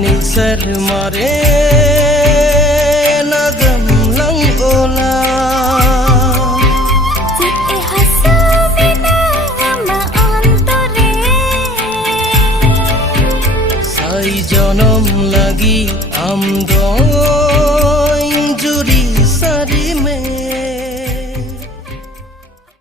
nilser mare nagam lang ola sai jonom lagi am doing juri